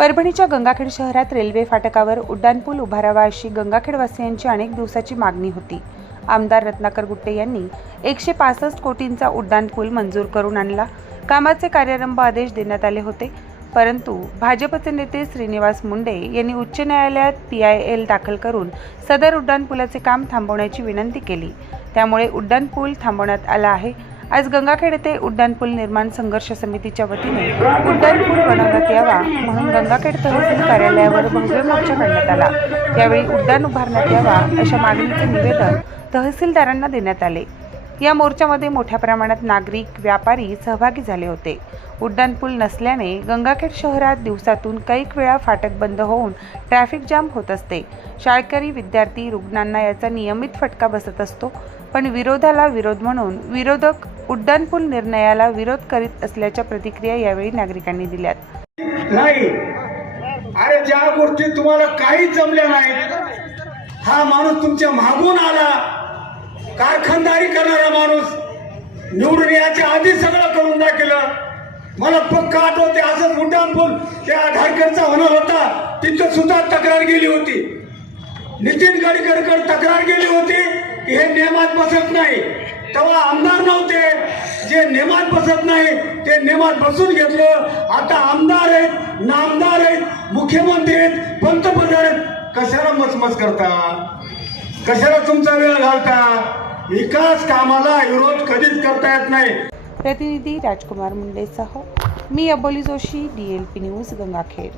परभणीच्या गंगाखेड शहरात रेल्वे फाटकावर उड्डाणपूल उभारावा अशी गंगाखेडवासियांची अनेक दिवसाची मागणी होती. आमदार रत्नाकर गुट्टे यांनी एकशे पासष्ट कोटींचा उड्डाणपूल मंजूर करून आणला. कामाचे कार्यारंभ आदेश देण्यात आले होते. परंतु भाजपचे नेते श्रीनिवास मुंडे यांनी उच्च न्यायालयात पी आय एल दाखल करून सदर उड्डाणपुलाचे काम थांबवण्याची विनंती केली. त्यामुळे उड्डाणपूल थांबवण्यात आला आहे. आज गंगाखेड येथे उड्डाणपूल निर्माण संघर्ष समितीच्या वतीने उड्डाणपूल बनवण्यात यावा म्हणून गंगाखेड तहसील कार्यालयावर भव्य मोर्चा काढण्यात आला. यावेळी उड्डाण उभारण्यात यावा अशा मागणीचे निवेदन तहसीलदारांना देण्यात आले. या मोर्चामध्ये मोठ्या प्रमाणात नागरिक व्यापारी सहभागी झाले होते. उड्डाणपूल नसल्याने गंगाखेड शहरात दिवसातून कैक वेळा फाटक बंद होऊन ट्रॅफिक जाम होत असते. शाळकरी विद्यार्थी रुग्णांना याचा नियमित फटका बसत असतो पण विरोधाला विरोध म्हणून विरोधक उड्डाणपूल निर्णयाला विरोध करीत असल्याच्या प्रतिक्रिया यावेळी नागरिकांनी दिल्यात. नाही. अरे ज्या गोष्टी तुम्हाला काहीच जमल्या नाहीत हा माणूस तुमच्या मागून आला. खानदारी करणारा माणूस निवडून याच्या आधी सगळं करून दाखवलं मला पक्क आठवते असंच उड्डाणपूल त्या घाटकरचा होणार होता. तिथं सुद्धा तक्रार गेली होती. नितीन गडकरकर तक्रार गेली होती की हे नियमात बसत नाही. तेव्हा आमदार नव्हते. जे नेमात बसत नाही ते नेमात बसून घेतलं. आता आमदार आहेत नामदार आहेत मुख्यमंत्री आहेत पंतप्रधान आहेत. कशाला मचमच करता? कशाला तुमचा वेळ घालता? विकास कामाला विरोध कधीच करता येत नाही. प्रतिनिधी राजकुमार मुंडेसह मी Aboli Joshi D L P news Gangakhed.